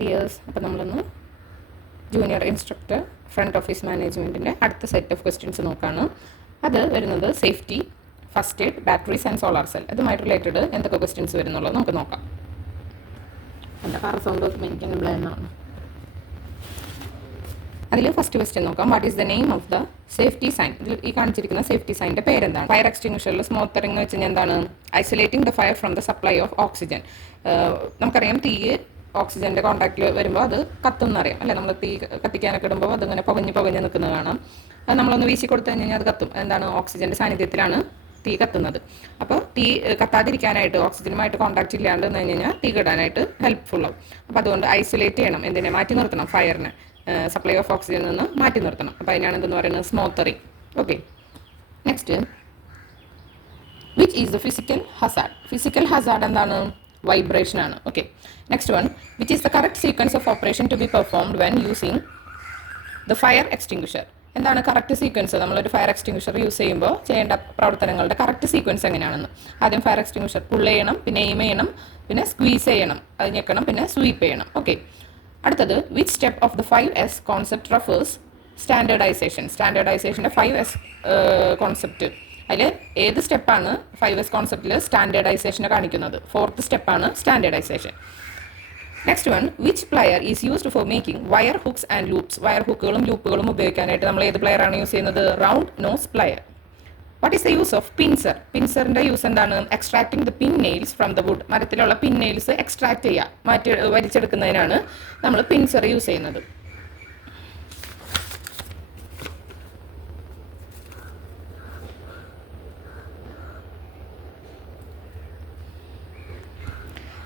Years. അപ്പോൾ നമ്മളൊന്ന് junior instructor front office മാനേജ്മെൻറ്റിൻ്റെ അടുത്ത സെറ്റ് ഓഫ് ക്വസ്റ്റ്യൻസ് നോക്കുകയാണ്. അത് വരുന്നത് safety, first aid, batteries and solar cell. അതുമായിട്ട് റിലേറ്റഡ് എന്തൊക്കെ ക്വസ്റ്റ്യൻസ് വരുന്നുള്ളത് നമുക്ക് നോക്കാം. എന്താ കാർ സൗണ്ട് എനിക്ക് ബ്ലെന്നാണ്. അതിൽ ഫസ്റ്റ് ക്വസ്റ്റ്യൻ നോക്കാം. What is the name of the safety sign? ഇതിൽ ഈ കാണിച്ചിരിക്കുന്ന സേഫ്റ്റി സൈൻ്റെ പേരെന്താണ്? ഫയർ എക്സ്റ്റിങ്വിഷറിൽ സ്മോത്തറിംഗ് എന്ന് വെച്ച് കഴിഞ്ഞാൽ എന്താണ്? Isolating the fire from the supply of oxygen. നമുക്കറിയാം തീ ഓക്സിജൻ്റെ കോൺടാക്റ്റിൽ വരുമ്പോൾ അത് കത്തുന്നറിയാം അല്ലേ? നമ്മൾ തീ കത്തിക്കാനൊക്കെ ഇടുമ്പോൾ അതിങ്ങനെ പുകഞ്ഞ് നിൽക്കുന്നത് കാണാം. അത് നമ്മളൊന്ന് വീശി കൊടുത്തു കഴിഞ്ഞാൽ അത് കത്തും. എന്താണ്? ഓക്സിജൻ്റെ സാന്നിധ്യത്തിലാണ് തീ കത്തുന്നത്. അപ്പോൾ തീ കത്താതിരിക്കാനായിട്ട് ഓക്സിജനുമായിട്ട് കോൺടാക്റ്റ് ഇല്ലാണ്ട് വന്നു കഴിഞ്ഞാൽ തീ കിടാനായിട്ട് ഹെൽപ്ഫുള്ളാവും. അപ്പോൾ അതുകൊണ്ട് ഐസൊലേറ്റ് ചെയ്യണം, എന്തിനെ മാറ്റി നിർത്തണം, ഫയറിനെ സപ്ലൈ ഓഫ് ഓക്സിജനിൽ നിന്ന് മാറ്റി നിർത്തണം. അപ്പോൾ അതിനാണ് എന്തെന്ന് പറയുന്നത്? Smothering. Okay, next, which is the physical hazard? Physical hazard എന്താണ്? വൈബ്രേഷൻ ആണ്. Okay, next one, which is the correct sequence of operation to be performed when using the fire extinguisher? എന്താണ് കറക്റ്റ് സീക്വൻസ്? നമ്മളൊരു fire extinguisher use ചെയ്യുമ്പോൾ ചെയ്യേണ്ട പ്രവർത്തനങ്ങളുടെ correct sequence എങ്ങനെയാണെന്ന്. ആദ്യം fire extinguisher pull ചെയ്യണം, പിന്നെ എയിം ചെയ്യണം, പിന്നെ സ്ക്വീസ് ചെയ്യണം, അത് ഞെക്കണം, പിന്നെ സ്വീപ്പ് ചെയ്യണം. ഓക്കെ, അടുത്തത്, which step of the 5S concept refers standardisation? സ്റ്റാൻഡേർഡൈസേഷൻ്റെ 5S കോൺസെപ്റ്റ്, അതിൽ ഏത് സ്റ്റെപ്പാണ് 5S കോൺസെപ്റ്റിൽ സ്റ്റാൻഡേർഡൈസേഷനെ കാണിക്കുന്നത്? 4th സ്റ്റെപ്പാണ് standardisation. Next one, which plier is used for making wire hooks and loops? വയർ ഹുക്കുകളും ലൂപ്പുകളും ഉപയോഗിക്കാനായിട്ട് നമ്മൾ ഏത് പ്ലെയറാണ് യൂസ് ചെയ്യുന്നത്? Round nose plier. What is the use of pincer? പിൻസറിൻ്റെ യൂസ് എന്താണ്? Extracting the pin nails from the wood. മരത്തിലുള്ള പിൻ നെയിൽസ് എക്സ്ട്രാക്ട് ചെയ്യുക, വലിച്ചെടുക്കുന്നതിനാണ് നമ്മൾ പിൻസർ യൂസ് ചെയ്യുന്നത്.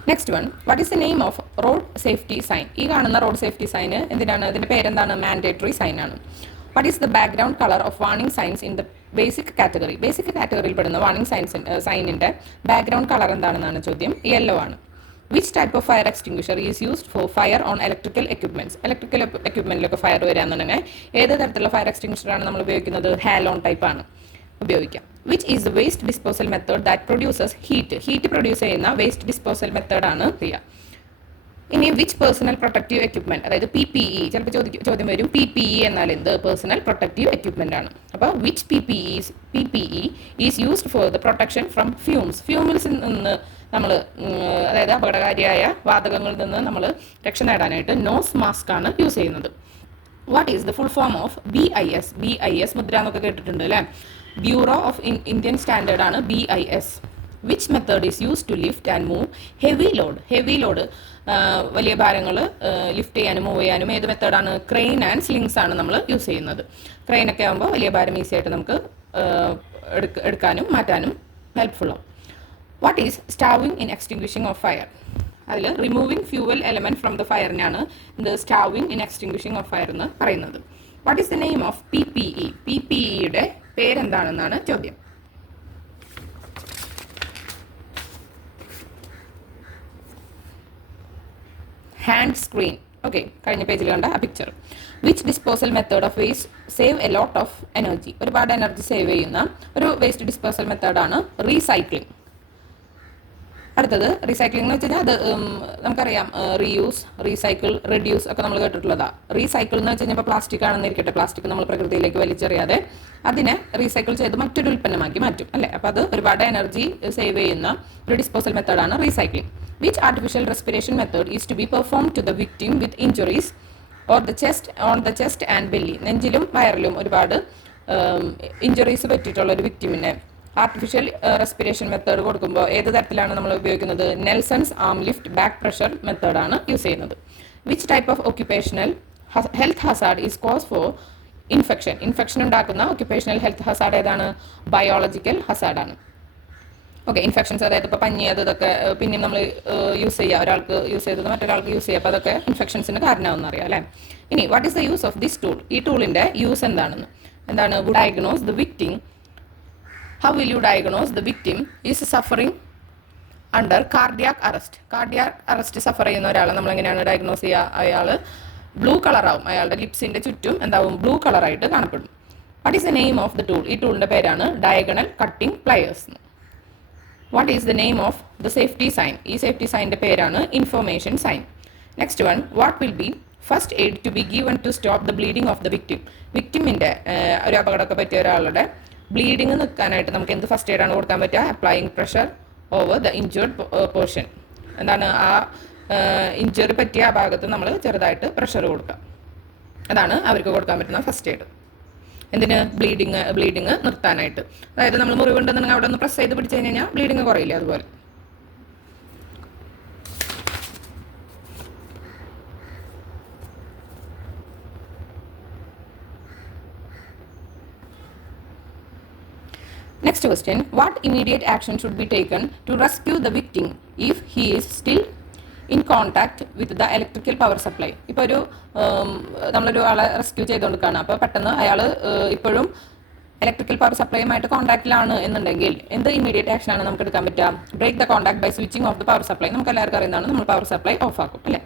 Next one, what is the name of road safety sign? ഈ കാണുന്ന road safety സൈന് എന്തിനാണ്? ഇതിൻ്റെ പേരെന്താണ്? മാൻഡേറ്ററി സൈൻ ആണ്. What is the background colour of warning signs in the basic category? Basic കാറ്റഗറിയിൽ പെടുന്ന വാർണിംഗ് സൈനിൻ്റെ ബാക്ക്ഗ്രൗണ്ട് കളർ എന്താണെന്നാണ് ചോദ്യം. യെല്ലോ ആണ്. Which type of fire extinguisher is used for fire on electrical equipments? Electrical എക്യുപ്മെൻറ്റിലൊക്കെ fire വരാന്നുണ്ടെങ്കിൽ ഏത് തരത്തിലുള്ള fire എക്സ്റ്റിങ്വിഷറാണ് നമ്മൾ ഉപയോഗിക്കുന്നത്? ഹാലോൺ ടൈപ്പ് ആണ് ഉപയോഗിക്കാം. Which is the waste disposal method that produces heat produce ചെയ്യുന്ന വേസ്റ്റ് ഡിസ്പോസൽ മെത്തേഡാണ് ചെയ്യുക. ഇനി വിച്ച് പേഴ്സണൽ പ്രൊട്ടക്റ്റീവ് എക്യുപ്മെന്റ്, അതായത് PPE, ചിലപ്പോൾ ചോദ്യം വരും PPE എന്നാൽ എന്ത്? പേഴ്സണൽ പ്രൊട്ടക്റ്റീവ് എക്യുപ്മെന്റ് ആണ്. അപ്പോൾ which PPE is used for the protection from fumes? ഫ്യൂമിൽസിൽ നിന്ന് നമ്മൾ, അതായത് അപകടകാരിയായ വാതകങ്ങളിൽ നിന്ന് നമ്മൾ രക്ഷ നേടാനായിട്ട് നോസ് മാസ്ക് ആണ് യൂസ് ചെയ്യുന്നത്. What is the full form of BIS? BIS മുദ്ര എന്നൊക്കെ കേട്ടിട്ടുണ്ട് അല്ലേ? ബ്യൂറോ ഓഫ് ഇന്ത്യൻ സ്റ്റാൻഡേർഡ് ആണ് BIS. Which method is use to lift and move heavy load? Heavy load, വലിയ ഭാരങ്ങൾ ലിഫ്റ്റ് ചെയ്യാനും മൂവ് ചെയ്യാനും ഏത് മെത്തേഡാണ്? ക്രെയിൻ ആൻഡ് സ്ലിങ്സ് ആണ് നമ്മൾ യൂസ് ചെയ്യുന്നത്. ക്രെയിനൊക്കെ ആകുമ്പോൾ വലിയ ഭാരം ഈസി ആയിട്ട് നമുക്ക് എടുക്കാനും മാറ്റാനും ഹെൽപ്ഫുള്ളാവും. What is starving in extinguishing of fire? അതിൽ removing fuel element from the ഫയറിനാണ് ഇത് starving in extinguishing of fire എന്ന് പറയുന്നത്. What is the name of PPE? PPEയുടെ പേരെന്താണെന്നാണ് ചോദ്യം. Hand screen. ഓക്കെ, കഴിഞ്ഞ പേജിൽ കണ്ട ആ picture. Which disposal method of waste save a lot of energy? ഒരുപാട് എനർജി സേവ് ചെയ്യുന്ന ഒരു വേസ്റ്റ് ഡിസ്പോസൽ മെത്തേഡാണ് റീസൈക്ലിംഗ്. അടുത്തത്, റീസൈക്ലിംഗ് എന്ന് വെച്ച് കഴിഞ്ഞാൽ അത് നമുക്കറിയാം, റീയൂസ്, റീസൈക്കിൾ, റെഡ്യൂസ് ഒക്കെ നമ്മൾ കേട്ടിട്ടുള്ളതാണ്. റീസൈക്കിൾ എന്ന് വെച്ച് കഴിഞ്ഞാൽ ഇപ്പോൾ പ്ലാസ്റ്റിക് ആണെന്നിരിക്കട്ടെ, പ്ലാസ്റ്റിക് നമ്മൾ പ്രകൃതിയിലേക്ക് വലിച്ചെറിയാതെ അതിനെ റീസൈക്കിൾ ചെയ്ത് മറ്റൊരു ഉൽപ്പന്നമാക്കി മാറ്റും അല്ലേ? അപ്പോൾ അത് ഒരുപാട് എനർജി സേവ് ചെയ്യുന്ന ഒരു ഡിസ്പോസൽ മെത്തേഡാണ് recycling. Which artificial respiration method is to be perform to the victim with injuries on the chest and belly? നെഞ്ചിലും വയറിലും ഒരുപാട് ഇഞ്ചുറീസ് പറ്റിയിട്ടുള്ള ഒരു വിക്ടിമിനെ ആർട്ടിഫിഷ്യൽ റെസ്പിറേഷൻ മെത്തേഡ് കൊടുക്കുമ്പോൾ ഏത് തരത്തിലാണ് നമ്മൾ ഉപയോഗിക്കുന്നത്? Nelson's arm lift back pressure മെത്തേഡാണ് യൂസ് ചെയ്യുന്നത്. Which type of occupational health hazard is cause for infection? Infection ഉണ്ടാക്കുന്ന ഒക്യുപ്പേഷണൽ ഹെൽത്ത് ഹസാർഡ് ഏതാണ്? ബയോളജിക്കൽ ഹസാർഡാണ്. ഓക്കെ, ഇൻഫെക്ഷൻസ്, അതായത് ഇപ്പോൾ പനി അതൊക്കെ പിന്നെ നമ്മൾ യൂസ് ചെയ്യുക, ഒരാൾക്ക് യൂസ് ചെയ്തത് മറ്റൊരാൾക്ക് യൂസ് ചെയ്യുക, അപ്പോൾ അതൊക്കെ ഇൻഫെക്ഷൻസിന് കാരണമാണെന്ന് അറിയാം അല്ലേ? ഇനി what is the use of this tool? ഈ ടൂളിൻ്റെ യൂസ് എന്താണ്? Diagnose the victim. How will you diagnose the victim is suffering under cardiac arrest? Cardiac arrest suffer ചെയ്യുന്ന ഒരാളെ നമ്മൾ എങ്ങനെയാണ് ഡയഗ്നോസ് ചെയ്യുക? അയാൾ ബ്ലൂ കളറാവും, അയാളുടെ ലിപ്സിൻ്റെ ചുറ്റും എന്താവും? ബ്ലൂ കളറായിട്ട് കാണപ്പെടും. What is the name of the tool? ഈ ടൂളിൻ്റെ പേരാണ് diagonal cutting pliers. What is the name of the safety sign? ഈ സേഫ്റ്റി സൈനിൻ്റെ പേരാണ് information sign. Next one, what will be first aid to be given to stop the bleeding of the victim. വിക്ടിമിൻ്റെ ഒരു അപകടമൊക്കെ പറ്റിയ ഒരാളുടെ bleeding നിൽക്കാനായിട്ട് നമുക്ക് എന്ത് ഫസ്റ്റ് എയ്ഡാണ് കൊടുക്കാൻ പറ്റുക? Applying pressure over the injured portion. എന്താണ് ആ ഇഞ്ചറി പറ്റിയ ആ ഭാഗത്ത് നമ്മൾ ചെറുതായിട്ട് പ്രഷർ കൊടുക്കുക. അതാണ് അവർക്ക് കൊടുക്കാൻ പറ്റുന്ന ഫസ്റ്റ് എയ്ഡ്. എന്തിന്? ബ്ലീഡിങ് നിർത്താനായിട്ട്. അതായത് നമ്മൾ മുറിവുണ്ടെന്നുണ്ടെങ്കിൽ അവിടെ ഒന്ന് പ്രസ് ചെയ്ത് പിടിച്ചു കഴിഞ്ഞാൽ ബ്ലീഡിങ് കുറയില്ല. അതുപോലെ Next question, what immediate action should be taken to rescue the victim if he is still in contact with the electrical power supply? ഇപ്പോൾ ഒരു നമ്മളൊരു ആളെ റെസ്ക്യൂ ചെയ്തുകൊണ്ടിരിക്കുകയാണ്. അപ്പോൾ പെട്ടെന്ന് അയാൾ ഇപ്പോഴും ഇലക്ട്രിക്കൽ പവർ സപ്ലൈയുമായിട്ട് കോൺടാക്റ്റിലാണ് എന്നുണ്ടെങ്കിൽ എന്ത് ഇമ്മീഡിയറ്റ് ആക്ഷൻ ആണ് നമുക്ക് എടുക്കാൻ പറ്റുക? Break the contact by switching off the power supply. നമുക്ക് എല്ലാവർക്കും അറിയുന്നതാണ്, നമ്മൾ പവർ സപ്ലൈ ഓഫ് ആക്കും അല്ലേ.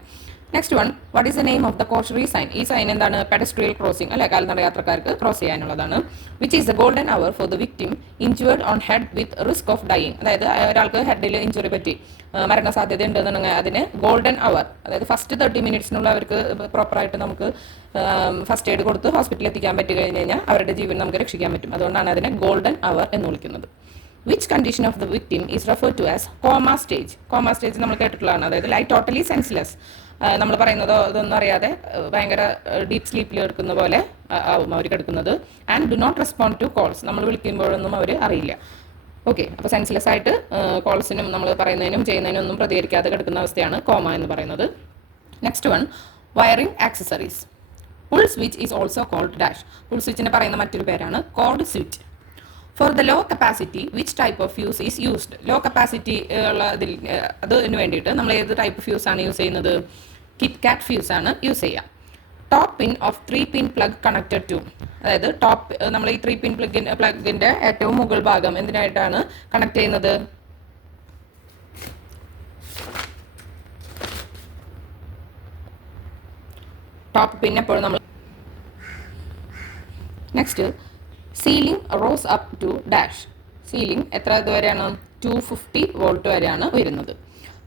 Next one, what is the name of the cautionary sign? ഈ സൈൻ എന്താണ്? പെഡസ്ട്രിയൽ ക്രോസിംഗ് അല്ലെ, കാൽനട യാത്രക്കാർക്ക് ക്രോസ് ചെയ്യാനുള്ളതാണ്. Which is the golden hour for the victim injured on head with risk of dying. അതായത് ഒരാൾക്ക് ഹെഡിൽ ഇഞ്ചുറി പറ്റി മരണസാധ്യത ഉണ്ടെന്നുണ്ടെങ്കിൽ അതിന് ഗോൾഡൻ അവർ, അതായത് ഫസ്റ്റ് 30 മിനിറ്റ്സിനുള്ള അവർക്ക് പ്രോപ്പറായിട്ട് നമുക്ക് ഫസ്റ്റ് എയ്ഡ് കൊടുത്ത് ഹോസ്പിറ്റലിൽ എത്തിക്കാൻ പറ്റി കഴിഞ്ഞ് കഴിഞ്ഞാൽ അവരുടെ ജീവൻ നമുക്ക് രക്ഷിക്കാൻ പറ്റും. അതുകൊണ്ടാണ് അതിനെ ഗോൾഡൻ അവർ എന്ന് വിളിക്കുന്നത്. Which condition of the victim is refer to as coma stage? Coma stage നമ്മൾ കേട്ടിട്ടുള്ളതാണ്. അതായത് ലൈക്ക് ടോട്ടലി സെൻസ്ലെസ്, നമ്മൾ പറയുന്നതോ ഇതൊന്നും അറിയാതെ ഭയങ്കര ഡീപ്പ് സ്ലീപ്പിൽ എടുക്കുന്ന പോലെ ആവും അവർ കിടക്കുന്നത്. And do not respond to calls, നമ്മൾ വിളിക്കുമ്പോഴൊന്നും അവർ അറിയില്ല. ഓക്കെ, അപ്പോൾ സെൻസ്ലെസ് ആയിട്ട് കോൾസിനും നമ്മൾ പറയുന്നതിനും ചെയ്യുന്നതിനും ഒന്നും പ്രതികരിക്കാതെ കിടക്കുന്ന അവസ്ഥയാണ് കോമ എന്ന് പറയുന്നത്. Next one, wiring accessories. Pull switch is also called dash. Pull സ്വിച്ചിന് പറയുന്ന മറ്റൊരു പേരാണ് cord switch. For the low capacity which type of fuse is used? Low capacity ഉള്ള അതിന് വേണ്ടിയിട്ട് നമ്മൾ ഏത് ടൈപ്പ് ഫ്യൂസ് ആണ് യൂസ് ചെയ്യുന്നത്? കിറ്റ് കാറ്റ് ഫ്യൂസ് ആണ് യൂസ് ചെയ്യുക. Top pin of 3 pin plug connected to, അതായത് ടോപ്പ് നമ്മൾ ഈ 3 പിൻ പ്ലഗിന്റെ ഏറ്റവും മുകൾ ഭാഗം എന്തിനായിട്ടാണ് കണക്ട് ചെയ്യുന്നത്? ടോപ്പ് പിൻ എപ്പോഴും നമ്മൾ. Next, ceiling rose up to dash. Ceiling എത്ര ഇതുവരെയാണ്? 250 വോൾട്ട് വരെയാണ് വരുന്നത്.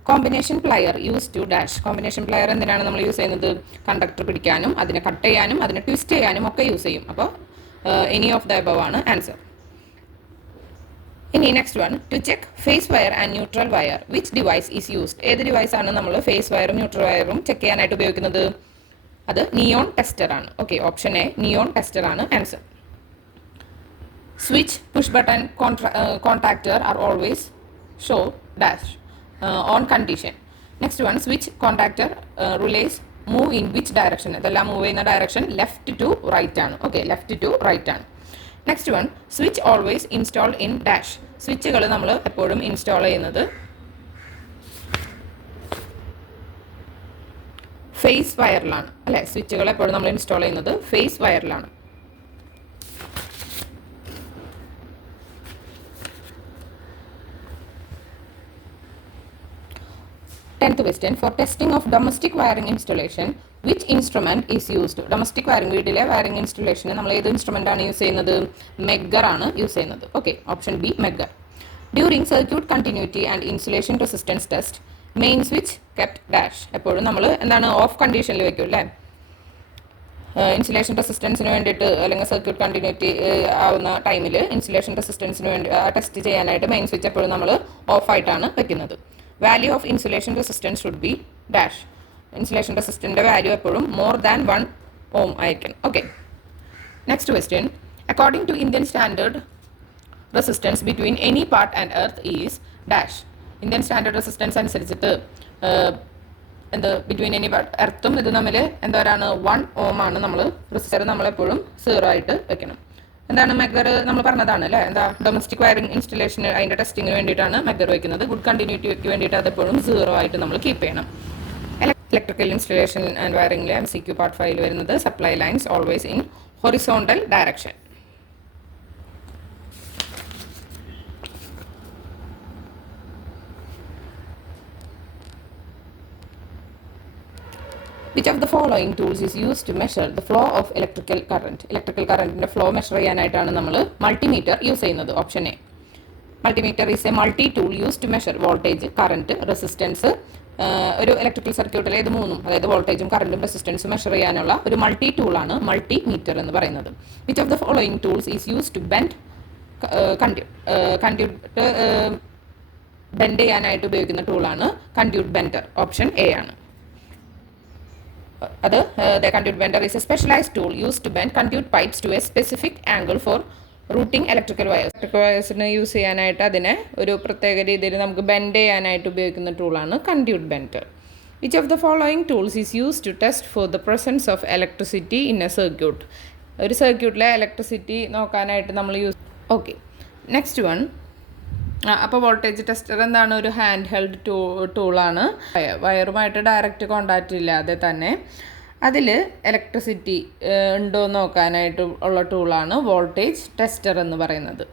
Combination plier use to dash. Combination plier എന്തിനാണ് നമ്മൾ യൂസ് ചെയ്യുന്നത്? കണ്ടക്ടർ പിടിക്കാനും അതിനെ കട്ട് ചെയ്യാനും അതിനെ ട്വിസ്റ്റ് ചെയ്യാനും ഒക്കെ യൂസ് ചെയ്യും. അപ്പോൾ എനി ഓഫ് ദ അബവ് ആണ് ആൻസർ. ഇനി next one, to check phase wire and neutral wire which device is used? ഏത് ഡിവൈസ് ആണ് നമ്മൾ ഫേസ് വയറും ന്യൂട്രൽ വയറും ചെക്ക് ചെയ്യാനായിട്ട് ഉപയോഗിക്കുന്നത്? അത് നിയോൺ ടെസ്റ്റർ ആണ്. Okay, option A neon tester ആണ് answer. Switch, push button, contactor are always show dash on condition. Next one, switch, contactor, relays move in which direction? ഇതെല്ലാം മൂവ് ചെയ്യുന്ന direction left to right ആണ്. Okay, left to right ആണ്. Next one, switch always install in dash. സ്വിച്ചുകൾ നമ്മൾ എപ്പോഴും install ചെയ്യുന്നത് face വയറിലാണ് അല്ലെ. സ്വിച്ചുകൾ എപ്പോഴും നമ്മൾ ഇൻസ്റ്റാൾ ചെയ്യുന്നത് face വയറിലാണ്. Tenth question, for testing of domestic wiring installation which instrument is used? Domestic wiring, വീട്ടിലെ വയറിംഗ് ഇൻസ്റ്റലേഷന് നമ്മൾ ഏത് ഇൻസ്ട്രുമെന്റ് ആണ് യൂസ് ചെയ്യുന്നത്? മെഗർ ആണ് യൂസ് ചെയ്യുന്നത്. Okay, option B megger. During circuit continuity and insulation resistance test main switch kept dash. എപ്പോഴും നമ്മൾ എന്താണ് ഓഫ് കണ്ടീഷനിൽ വെക്കും അല്ലേ. ഇൻസുലേഷൻ റെസിസ്റ്റൻസിന് വേണ്ടിയിട്ട് അല്ലെങ്കിൽ സർക്യൂട്ട് കണ്ടിന്യൂറ്റി ആവുന്ന ടൈമിൽ ഇൻസുലേഷൻ റെസിസ്റ്റൻസിന് വേണ്ടി ടെസ്റ്റ് ചെയ്യാനായിട്ട് മെയിൻ സ്വിച്ച് എപ്പോഴും നമ്മൾ ഓഫ് ആയിട്ടാണ് വെക്കുന്നത്. Value of insulation resistance should be dash. Insulation റെസിസ്റ്റൻസിന്റെ വാല്യൂ എപ്പോഴും മോർ ദാൻ 1 ohm ആയിരിക്കണം. Okay, next question, according to Indian standard resistance between any part and earth is dash. Indian standard resistance അനുസരിച്ചിട്ട് എന്ത് between any part എർത്തും ഇത് തമ്മിൽ എന്തോരാണ്? 1 ohm ആണ്. നമ്മൾ resistor നമ്മളെപ്പോഴും 0 ആയിട്ട് വെക്കണം. എന്താണ് മെഗർ? നമ്മൾ പറഞ്ഞതാണ് അല്ലേ, എന്താ ഡൊമസ്റ്റിക് വയറിംഗ് ഇൻസ്റ്റലേഷന് അതിൻ്റെ ടെസ്റ്റിങ്ങിന് വേണ്ടിയിട്ടാണ് മെഗർ വയ്ക്കുന്നത്. ഗുഡ് കണ്ടിന്യൂറ്റിക്ക് വേണ്ടിയിട്ട് അതെപ്പോഴും 0 ആയിട്ട് നമ്മൾ കീപ്പ് ചെയ്യണം. ഇലക്ട്രിക്കൽ ഇൻസ്റ്റലേഷൻ ആൻഡ് വയറിംഗിലെ MCQ പാർട്ട് 5 വരുന്നത് supply lines always in horizontal direction. Which of the following tools is used to measure the flow of electrical current? Electrical കറണ്ടിന്റെ ഫ്ലോ മെഷർ ചെയ്യാനായിട്ടാണ് നമ്മൾ മൾട്ടിമീറ്റർ യൂസ് ചെയ്യുന്നത്. Option A. Multimeter is a multi tool use to measure voltage, current, resistance. ഒരു electrical സർക്യൂട്ടിലെ ഇത് മൂന്നും, അതായത് വോൾട്ടേജും കറണ്ടും റെസിസ്റ്റൻസും മെഷർ ചെയ്യാനുള്ള ഒരു മൾട്ടി ടൂളാണ് മൾട്ടിമീറ്റർ എന്ന് പറയുന്നത്. Which of the following tools is use to bend conduit bend ചെയ്യാനായിട്ട് ഉപയോഗിക്കുന്ന ടൂളാണ് കൺഡ്യൂട്ട് ബെൻഡർ. ഓപ്ഷൻ എ ആണ് അത്. The conduit bender is a specialized tool use to bend conduit pipes to a specific angle for routing electrical wires. Electrical വയേഴ്സിന് use ചെയ്യാനായിട്ട് അതിനെ ഒരു പ്രത്യേക രീതിയിൽ നമുക്ക് ബെൻഡ് ചെയ്യാനായിട്ട് ഉപയോഗിക്കുന്ന ടൂളാണ് conduit bender. Which of the following tools is use to test for the presence of electricity in a circuit. ഒരു സർക്യൂട്ടിലെ ഇലക്ട്രിസിറ്റി നോക്കാനായിട്ട് നമ്മൾ യൂസ്. Okay, next one. അപ്പോൾ വോൾട്ടേജ് ടെസ്റ്റർ എന്താണ്? ഒരു ഹാൻഡ് ഹെൽഡ് ടൂളാണ്. വയറുമായിട്ട് ഡയറക്റ്റ് കോണ്ടാക്റ്റ് ഇല്ലാതെ തന്നെ അതിൽ ഇലക്ട്രിസിറ്റി ഉണ്ടോ നോക്കാനായിട്ട് ഉള്ള ടൂളാണ് വോൾട്ടേജ് ടെസ്റ്റർ എന്ന് പറയുന്നത്.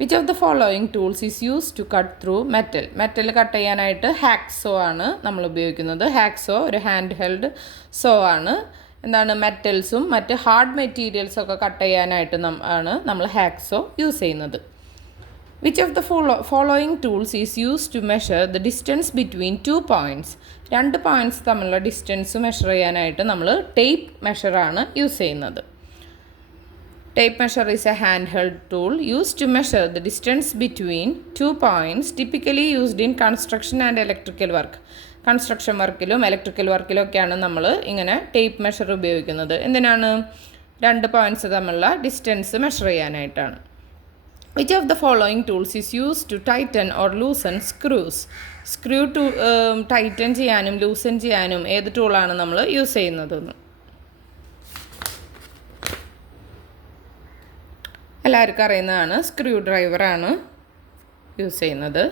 Which of the following tools is use to cut through metal. Metal cut ചെയ്യാനായിട്ട് ഹാക്സോ ആണ് നമ്മൾ ഉപയോഗിക്കുന്നത്. ഹാക്സോ ഒരു ഹാൻഡ് ഹെൽഡ് സോ ആണ്. എന്താണ്? മെറ്റൽസും മറ്റ് ഹാർഡ് മെറ്റീരിയൽസൊക്കെ കട്ട് ചെയ്യാനായിട്ട് ആണ് നമ്മൾ ഹാക്സോ യൂസ് ചെയ്യുന്നത്. Which of the following tools is use to measure the distance between 2 points. 2 points തമ്മിലുള്ള ഡിസ്റ്റൻസ് മെഷർ ചെയ്യാനായിട്ട് നമ്മൾ ടേപ്പ് മെഷറാണ് യൂസ് ചെയ്യുന്നത്. Tape measure is a hand held tool use to measure the distance between 2 points typically used in construction and electrical work. Construction വർക്കിലും electrical വർക്കിലും ഒക്കെയാണ് നമ്മൾ ഇങ്ങനെ ടേപ്പ് മെഷർ ഉപയോഗിക്കുന്നത്. എന്തിനാണ്? 2 പോയിൻറ്റ്സ് തമ്മിലുള്ള ഡിസ്റ്റൻസ് മെഷർ ചെയ്യാനായിട്ടാണ്. Which of the following tools is used to tighten or loosen screws? Screw Titan ചെയ്യാനും ലൂസൻ ചെയ്യാനും ഏത് ടൂളാണ് നമ്മൾ യൂസ് ചെയ്യുന്നതെന്ന് എല്ലാവർക്കും അറിയുന്നതാണ്. സ്ക്രൂ ഡ്രൈവറാണ് യൂസ് ചെയ്യുന്നത്.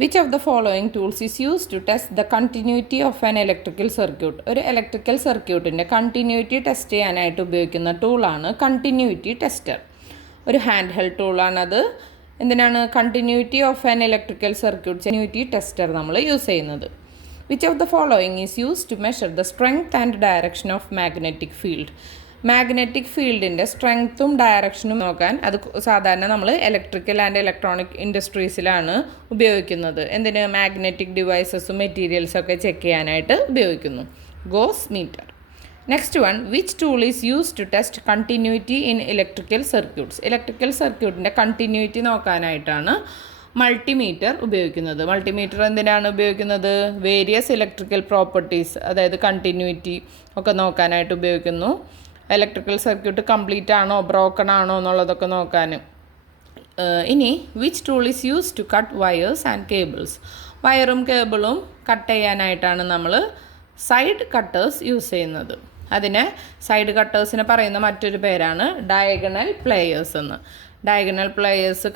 Which of the following tools is used to test the continuity of an electrical circuit? ഒരു ഇലക്ട്രിക്കൽ സർക്യൂട്ടിൻ്റെ കണ്ടിന്യൂറ്റി ടെസ്റ്റ് ചെയ്യാനായിട്ട് ഉപയോഗിക്കുന്ന ടൂളാണ് കണ്ടിന്യൂറ്റി ടെസ്റ്റർ. ഒരു ഹാൻഡ് ഹെൽഡ് ടൂളാണത്. എന്തിനാണ്? Continuity of an electrical circuit continuity tester നമ്മൾ യൂസ് ചെയ്യുന്നത്. Which of the following is use to measure the strength and direction of magnetic field. Magnetic ഫീൽഡിൻ്റെ സ്ട്രെങ്ത്തും ഡയറക്ഷനും നോക്കാൻ അത് സാധാരണ നമ്മൾ ഇലക്ട്രിക്കൽ ആൻഡ് ഇലക്ട്രോണിക് ഇൻഡസ്ട്രീസിലാണ് ഉപയോഗിക്കുന്നത്. എന്തിന്? മാഗ്നറ്റിക് ഡിവൈസസും മെറ്റീരിയൽസൊക്കെ ചെക്ക് ചെയ്യാനായിട്ട് ഉപയോഗിക്കുന്നു. Gauss meter. Next one. Which tool is use to test continuity in electrical circuits. Electrical സർക്യൂട്ടിൻ്റെ കണ്ടിന്യൂറ്റി നോക്കാനായിട്ടാണ് മൾട്ടിമീറ്റർ ഉപയോഗിക്കുന്നത്. മൾട്ടിമീറ്റർ എന്തിനാണ് ഉപയോഗിക്കുന്നത്? വേരിയസ് ഇലക്ട്രിക്കൽ പ്രോപ്പർട്ടീസ്, അതായത് കണ്ടിന്യൂറ്റി ഒക്കെ നോക്കാനായിട്ട് ഉപയോഗിക്കുന്നു. ഇലക്ട്രിക്കൽ സർക്യൂട്ട് കംപ്ലീറ്റ് ആണോ ബ്രോക്കൺ ആണോ എന്നുള്ളതൊക്കെ നോക്കാൻ. ഇനി which tool is use to cut wires and cables. വയറും കേബിളും കട്ട് ചെയ്യാനായിട്ടാണ് നമ്മൾ സൈഡ് കട്ടേഴ്സ് യൂസ് ചെയ്യുന്നത്. അതിന് സൈഡ് കട്ടേഴ്സിനെ പറയുന്ന മറ്റൊരു പേരാണ് ഡയഗണൽ പ്ലേയേഴ്സ് എന്ന്. ഡയഗണൽ പ്ലേയേഴ്സ്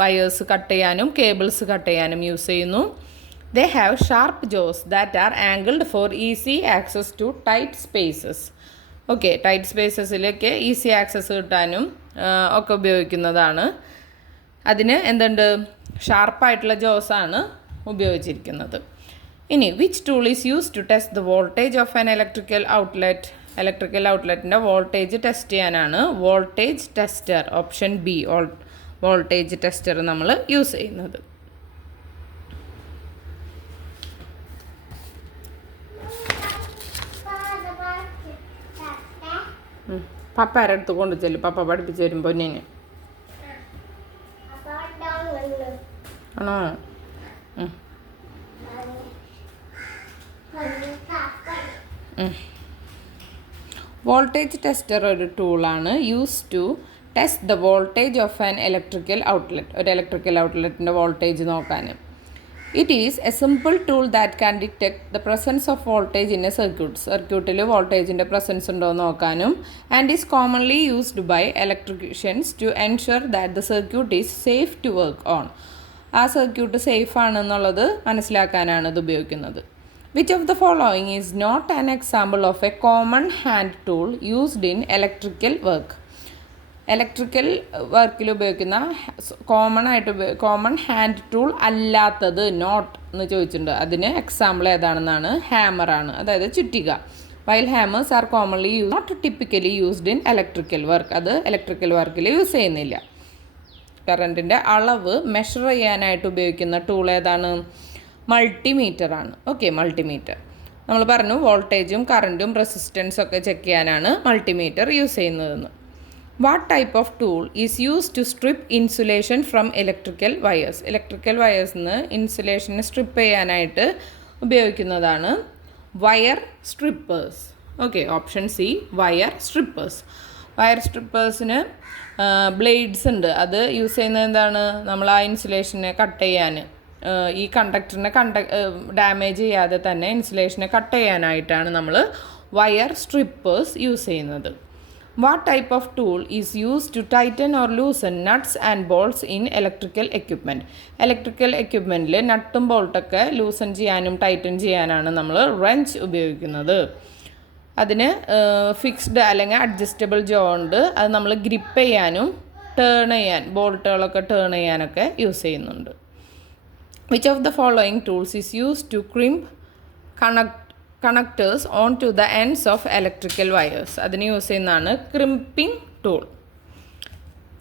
വയേഴ്സ് കട്ട് ചെയ്യാനും കേബിൾസ് കട്ട് ചെയ്യാനും യൂസ് ചെയ്യുന്നു. They have sharp jaws that are angled for easy access to tight spaces. Okay, tight സ്പേസസിലേക്ക് ഈസി ആക്സസ് കിട്ടാനും ഒക്കെ ഉപയോഗിക്കുന്നതാണ്. അതിന് എന്തുണ്ട്? ഷാർപ്പായിട്ടുള്ള ജോസാണ് ഉപയോഗിച്ചിരിക്കുന്നത്. ഇനി which tool is use to test the voltage of an electrical outlet. Electrical ഔട്ട്ലെറ്റിൻ്റെ വോൾട്ടേജ് ടെസ്റ്റ് ചെയ്യാനാണ് voltage tester. Option B voltage tester നമ്മൾ യൂസ് ചെയ്യുന്നത്. പപ്പ ആരടുത്ത് കൊണ്ടു ചെല്ലും. പപ്പ പഠിപ്പിച്ച് വരും പൊന്നിന്. ആണോ? വോൾട്ടേജ് ടെസ്റ്റർ ഒരു ടൂളാണ് use to test the voltage of an electrical outlet. ഒരു ഇലക്ട്രിക്കൽ ഔട്ട്ലെറ്റിൻ്റെ വോൾട്ടേജ് നോക്കാൻ. It is a simple tool that can detect the presence of voltage in a circuit. സർക്യൂട്ടിൽ വോൾട്ടേജിൻ്റെ പ്രസൻസ് ഉണ്ടോ നോക്കാനും. And is commonly used by electricians to ensure that the circuit is safe to work on. ആ circuit safe ആണെന്നുള്ളത് മനസ്സിലാക്കാനാണ് ഇത് ഉപയോഗിക്കുന്നത്. Which of the following is not an example of a common hand tool used in electrical work. ഇലക്ട്രിക്കൽ വർക്കിൽ ഉപയോഗിക്കുന്ന common hand tool അല്ലാത്തത് not എന്ന് ചോദിച്ചിട്ടുണ്ട്. അതിന് എക്സാമ്പിൾ ഏതാണെന്നാണ് ഹാമറാണ്, അതായത് ചുറ്റിക. While hammers are commonly not typically used in electrical work, അത് ഇലക്ട്രിക്കൽ വർക്കിൽ യൂസ് ചെയ്യുന്നില്ല. കറണ്ടിൻ്റെ അളവ് മെഷർ ചെയ്യാനായിട്ട് ഉപയോഗിക്കുന്ന ടൂൾ ഏതാണ്? മൾട്ടിമീറ്റർ ആണ്. ഓക്കെ, മൾട്ടിമീറ്റർ നമ്മൾ പറഞ്ഞു വോൾട്ടേജും കറൻറ്റും റെസിസ്റ്റൻസും ഒക്കെ ചെക്ക് ചെയ്യാനാണ് മൾട്ടിമീറ്റർ യൂസ് ചെയ്യുന്നതെന്ന്. What type of tool is use to strip insulation from electrical wires? Electrical വയേഴ്സിന് ഇൻസുലേഷനെ സ്ട്രിപ്പ് ചെയ്യാനായിട്ട് ഉപയോഗിക്കുന്നതാണ് wire strippers. Okay, option C wire strippers. Wire സ്ട്രിപ്പേഴ്സിന് ബ്ലേഡ്സ് ഉണ്ട്. അത് യൂസ് ചെയ്യുന്നത് എന്താണ്? നമ്മൾ ആ ഇൻസുലേഷനെ കട്ട് ചെയ്യാൻ, ഈ കണ്ടക്ടറിനെ ഡാമേജ് ചെയ്യാതെ തന്നെ ഇൻസുലേഷനെ കട്ട് ചെയ്യാനായിട്ടാണ് നമ്മൾ വയർ സ്ട്രിപ്പേഴ്സ് യൂസ് ചെയ്യുന്നത്. What type of tool is use to tighten or loosen nuts and bolts in electrical equipment? Electrical എക്യുപ്മെൻറ്റിൽ നട്ടും ബോൾട്ടൊക്കെ ലൂസൺ ചെയ്യാനും ടൈറ്റൻ ചെയ്യാനാണ് നമ്മൾ റെഞ്ച് ഉപയോഗിക്കുന്നത്. അതിന് ഫിക്സ്ഡ് അല്ലെങ്കിൽ അഡ്ജസ്റ്റബിൾ ജോ ഉണ്ട്. അത് നമ്മൾ ഗ്രിപ്പ് ചെയ്യാനും ടേൺ ചെയ്യാൻ, ബോൾട്ടുകളൊക്കെ ടേൺ ചെയ്യാനൊക്കെ യൂസ് ചെയ്യുന്നുണ്ട്. Which of the following tools is use to crimp connectors on to the ends of electrical wires? അതിന് യൂസ് ചെയ്യുന്നതാണ് crimping tool.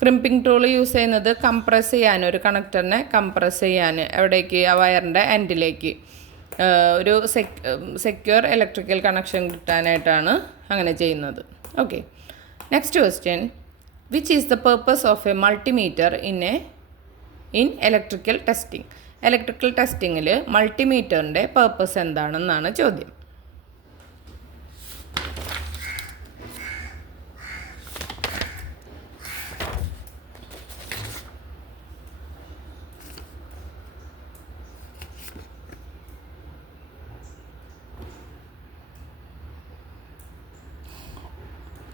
Crimping tool use ചെയ്യുന്നത് കംപ്രസ് ചെയ്യാൻ, ഒരു കണക്ടറിനെ കംപ്രസ് ചെയ്യാൻ, എവിടേക്ക്? ആ വയറിൻ്റെ എൻഡിലേക്ക് ഒരു സെക്യൂർ ഇലക്ട്രിക്കൽ കണക്ഷൻ കിട്ടാനായിട്ടാണ് അങ്ങനെ ചെയ്യുന്നത്. Okay, next question. Which is the purpose of a multimeter in electrical testing? Electrical ടെസ്റ്റിങ്ങിൽ മൾട്ടിമീറ്ററിൻ്റെ പേർപ്പസ് എന്താണെന്നാണ് ചോദ്യം.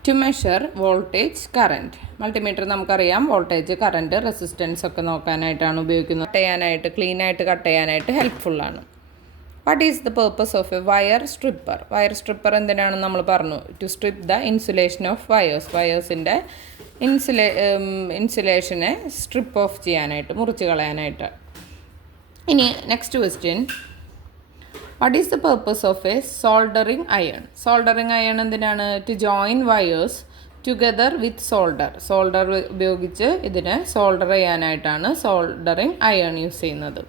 To measure voltage current. Multimeter നമുക്കറിയാം വോൾട്ടേജ് കറൻറ്റ് റെസിസ്റ്റൻസ് ഒക്കെ നോക്കാനായിട്ടാണ് ഉപയോഗിക്കുന്നത്. കട്ട് ചെയ്യാനായിട്ട്, ക്ലീനായിട്ട് കട്ട് ചെയ്യാനായിട്ട് ഹെൽപ്ഫുള്ളാണ്. What is the purpose of a wire stripper? Wire stripper എന്തിനാണെന്ന് നമ്മൾ പറഞ്ഞു. To strip the insulation off വയേഴ്സിൻ്റെ ഇൻസുലേഷനെ സ്ട്രിപ്പ് ഓഫ് ചെയ്യാനായിട്ട്, മുറിച്ച് കളയാനായിട്ട്. ഇനി next question. What is the purpose of a soldering iron? Soldering iron എന്തിനാണ്? To join wires together with solder ഉപയോഗിച്ച് ഇതിനെ സോൾഡർ ചെയ്യാനായിട്ടാണ് സോൾഡറിങ് അയൺ യൂസ് ചെയ്യുന്നത്.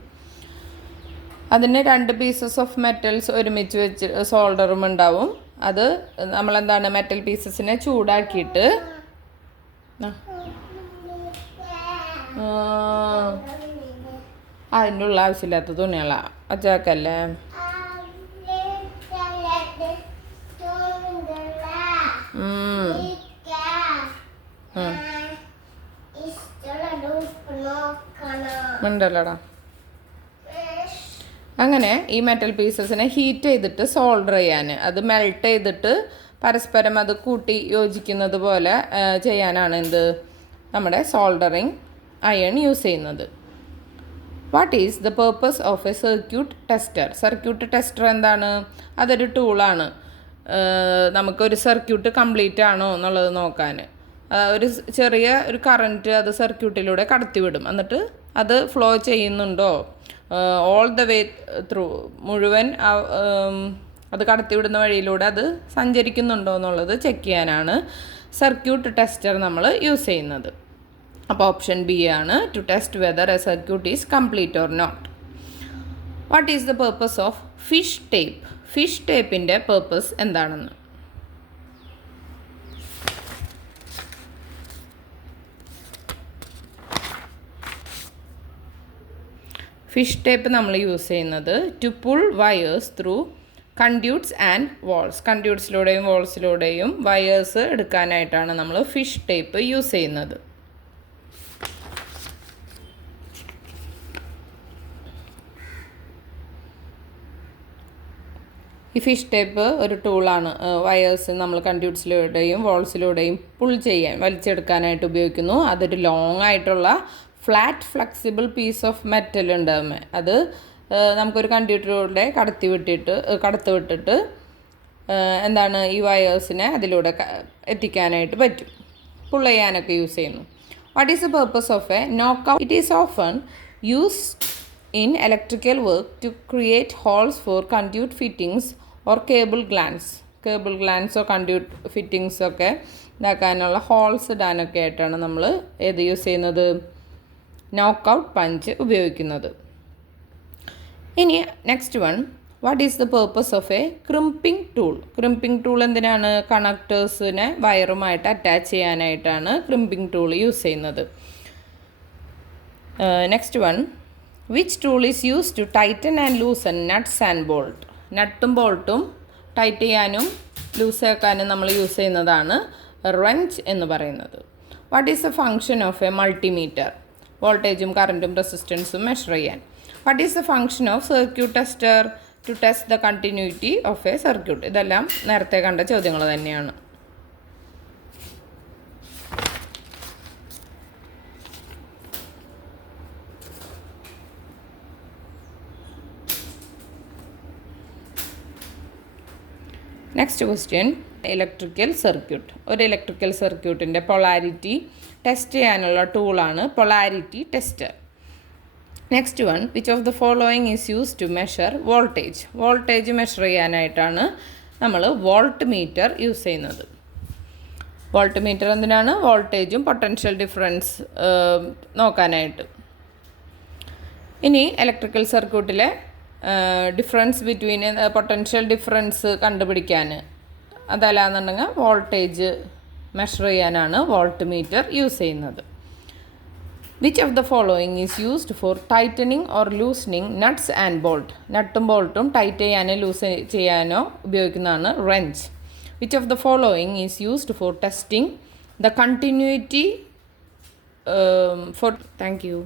അതിന് 2 പീസസ് ഓഫ് മെറ്റൽസ് ഒരുമിച്ച് വെച്ച് സോൾഡറും ഉണ്ടാവും. അത് നമ്മളെന്താണ്, മെറ്റൽ പീസസിനെ ചൂടാക്കിയിട്ട് അതിൻ്റെ ഉള്ള ആവശ്യമില്ലാത്ത തുണികളാണ് അച്ചാക്കല്ലേ. ഉണ്ടല്ലോടാ. അങ്ങനെ ഈ മെറ്റൽ പീസസിനെ ഹീറ്റ് ചെയ്തിട്ട് സോൾഡർ ചെയ്യാൻ, അത് മെൽറ്റ് ചെയ്തിട്ട് പരസ്പരം അത് കൂട്ടി യോജിക്കുന്നത് പോലെ ചെയ്യാനാണ് നമ്മുടെ സോൾഡറിങ് അയൺ യൂസ് ചെയ്യുന്നത്. What is the purpose of a circuit tester? Circuit tester എന്താണ്? അതൊരു ടൂളാണ്. നമുക്കൊരു സർക്യൂട്ട് കംപ്ലീറ്റ് ആണോ എന്നുള്ളത് നോക്കാൻ. ഒരു ചെറിയ ഒരു കറൻറ്റ് അത് സർക്യൂട്ടിലൂടെ കടത്തിവിടും. എന്നിട്ട് അത് ഫ്ലോ ചെയ്യുന്നുണ്ടോ, ഓൾ ദ വേ ത്രൂ, മുഴുവൻ അത് കടത്തിവിടുന്ന വഴിയിലൂടെ അത് സഞ്ചരിക്കുന്നുണ്ടോ എന്നുള്ളത് ചെക്ക് ചെയ്യാനാണ് സർക്യൂട്ട് ടെസ്റ്റർ നമ്മൾ യൂസ് ചെയ്യുന്നത്. അപ്പോൾ ഓപ്ഷൻ ബി ആണ്, to test whether a circuit is complete or not. What is the purpose of fish tape? Fish ടേപ്പിൻ്റെ പേർപ്പസ് എന്താണെന്ന്. ഫിഷ് ടേപ്പ് നമ്മൾ യൂസ് ചെയ്യുന്നത് to pull wires through conduits and walls. കണ്ട്യൂട്ട്സിലൂടെയും വാൾസിലൂടെയും wires എടുക്കാനായിട്ടാണ് നമ്മൾ fish tape use ചെയ്യുന്നത്. ഈ ഫിഷ് ടേപ്പ് ഒരു ടൂളാണ്. വയേഴ്സ് നമ്മൾ കണ്ട്യൂട്ട്സിലൂടെയും വാൾസിലൂടെയും പുൾ ചെയ്യാൻ, വലിച്ചെടുക്കാനായിട്ട് ഉപയോഗിക്കുന്നു. അതൊരു ലോങ് ആയിട്ടുള്ള flat flexible piece of metal ഉണ്ട്. അത് നമുക്കൊരു കണ്ട്യൂട്ടറിലൂടെ കടത്തി വിട്ടിട്ട് ഈ വയേഴ്സിനെ അതിലൂടെ എത്തിക്കാനായിട്ട് പറ്റും. പുൾ ചെയ്യാനൊക്കെ യൂസ് ചെയ്യുന്നു. What is the purpose of A നോക്ക് out? It is often used in electrical work to create holes for conduit fittings or cable glands or conduit fittings ഒക്കെ ഇതാക്കാനുള്ള ഹോൾസ് ഇടാനൊക്കെ ആയിട്ടാണ് നമ്മൾ ഏത് യൂസ് ചെയ്യുന്നത്? നോക്ക് ഔട്ട് പഞ്ച് ഉപയോഗിക്കുന്നത്. ഇനി next one, what is the purpose of a crimping tool? Crimping tool എന്തിനാണ്? കണക്ടേഴ്സിനെ വയറുമായിട്ട് അറ്റാച്ച് ചെയ്യാനായിട്ടാണ് ക്രിമ്പിംഗ് ടൂൾ യൂസ് ചെയ്യുന്നത്. Next one, which tool is use to tighten and loosen nuts and bolt? നട്ടും ബോൾട്ടും tight ചെയ്യാനും ലൂസാക്കാനും നമ്മൾ യൂസ് ചെയ്യുന്നതാണ് റെഞ്ച് എന്ന് പറയുന്നത്. What is the function of a multimeter? വോൾട്ടേജും കറൻറ്റും റെസിസ്റ്റൻസും മെഷർ ചെയ്യാൻ. What is the function of circuit tester? To test the continuity of a circuit. ഇതെല്ലാം നേരത്തെ കണ്ട ചോദ്യങ്ങൾ തന്നെയാണ്. Next question, electrical circuit. ഒരു ഇലക്ട്രിക്കൽ സർക്യൂട്ടിൻ്റെ പൊളാരിറ്റി ടെസ്റ്റ് ചെയ്യാനുള്ള ടൂളാണ് polarity tester. Next one, which of the following is use to measure voltage? Voltage measure ചെയ്യാനായിട്ടാണ് നമ്മൾ വോൾട്ട് മീറ്റർ യൂസ് ചെയ്യുന്നത്. വോൾട്ട് മീറ്റർ എന്തിനാണ്? വോൾട്ടേജും പൊട്ടൻഷ്യൽ ഡിഫറൻസ് നോക്കാനായിട്ട്. ഇനി ഇലക്ട്രിക്കൽ സർക്യൂട്ടിലെ ഡിഫറൻസ് ബിറ്റ്വീൻ പൊട്ടൻഷ്യൽ ഡിഫറൻസ് കണ്ടുപിടിക്കാൻ, അതല്ലാന്നുണ്ടെങ്കിൽ വോൾട്ടേജ് മെഷർ ചെയ്യാനാണ് വോൾട്ട് മീറ്റർ യൂസ് ചെയ്യുന്നത്. Which of the following is used four tightening or loosening nuts and bolt? നട്ടും ബോൾട്ടും ടൈറ്റ് ചെയ്യാനോ ലൂസ് ചെയ്യാനോ ഉപയോഗിക്കുന്നതാണ് wrench. Which of the following is used four testing the continuity four thank you.